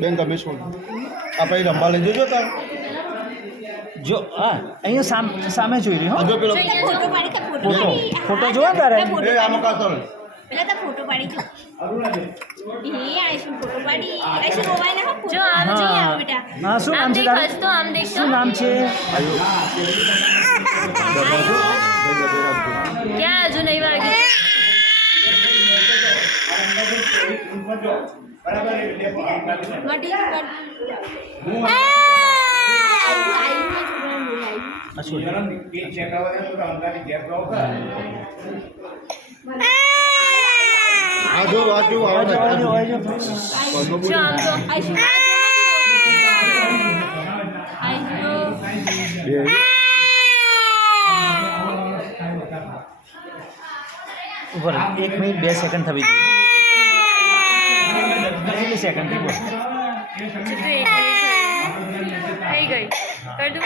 બેન તમે શું આ પછી રંબા લઈ જજો તાર જો હા અહીંયા સામે જોઈ રહ્યો જો પેલો ફોટો પાડી કે ફોટો ફોટો પાડી ફોટો જોવા તારે એ આમાં કાતો પેલા તો ફોટો પાડી જો એ આઈશું ફોટો પાડી આઈશું રોવાય ના ફોટો જો આમ જો જોઈએ. આવ બેટા હા શું નામ છે તારું હસતો આમ દેખતો શું નામ છે ક્યાં હજુ નહીં વાગી મટી આ શું આ જો આવજો જો આમ તો આઈશું ઉપર 1 મિનિટ 2 સેકન્ડ થવી જોઈએ કેટલી સેકન્ડ થી બોલ થઈ ગઈ કરી દઉં